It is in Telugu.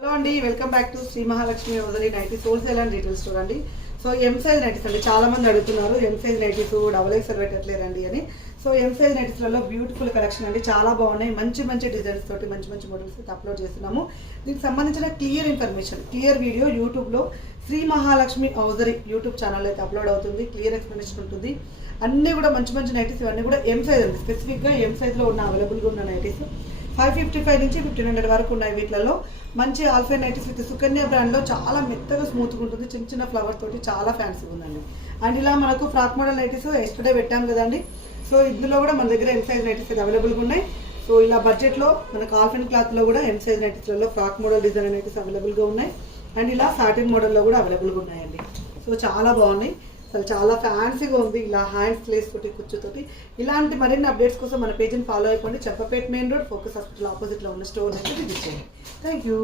హలో అండి, welcome back to Shri Mahalakshmi hosiery nighties wholesale and retail store అండి. సో ఎం సైజ్ నైటీస్ అండి, చాలా మంది అడుగుతున్నారు M size nighties double XL పెట్టట్లేదండి అని. సో ఎం సైజ్ నైటీస్లలో బ్యూటిఫుల్ కలెక్షన్ అండి, చాలా బాగున్నాయి. మంచి మంచి డిజైన్స్ తోటి మంచి మంచి మోడల్స్ అప్లోడ్ చేస్తున్నాము. దీనికి సంబంధించిన క్లియర్ ఇన్ఫర్మేషన్, క్లియర్ వీడియో యూట్యూబ్లో Sri Mahalakshmi hosiery YouTube channel అయితే అప్లోడ్ అవుతుంది. క్లియర్ ఎక్స్ప్లెనేషన్ ఉంటుంది. అన్నీ కూడా మంచి మంచి నైటీస్, ఇవన్నీ కూడా ఎం సైజ్ అండి. స్పెసిఫిక్గా ఎం సైజ్లో ఉన్న అవైలబుల్గా ఉన్న నైటీస్ 555 నుంచి 1500 వరకు ఉన్నాయి. వీటిలలో మంచి ఆల్ఫైన్ నైటీస్ విత్ సుకన్య బ్రాండ్లో చాలా మెత్తగా స్మూత్గా ఉంటుంది. చిన్న చిన్న ఫ్లవర్స్ తోటి చాలా ఫ్యాన్సీ ఉందండి. అండ్ ఇలా మనకు ఫ్రాక్ మోడల్ నైటీస్ ఎస్టర్డే పెట్టాం కదండి. సో ఇందులో కూడా మన దగ్గర ఎం సైజ్ నైటీస్ అవైలబుల్గా ఉన్నాయి. సో ఇలా బడ్జెట్లో మనకు ఆల్ఫైన్ క్లాత్లో కూడా ఎం సైజ్ నైటీస్లలో ఫ్రాక్ మోడల్ డిజైన్ నైటీస్ అవైలబుల్గా ఉన్నాయి. అండ్ ఇలా సాటిన్ మోడల్లో కూడా అవైలబుల్గా ఉన్నాయండి. సో చాలా బాగున్నాయి, అసలు చాలా ఫ్యాన్సీగా ఉంది. ఇలా హ్యాండ్స్ లేస్ తోటి కుచ్చుతోటి. ఇలాంటి మరిన్ని అప్డేట్స్ కోసం మన పేజ్ని ఫాలో అయిపోండి. చెప్పపేట్ మెయిన్ రోడ్ ఫోకస్ హాస్పిటల్ ఆపోజిట్లో ఉన్న స్టోర్ అయితే విజిట్ చేయండి. Thank you.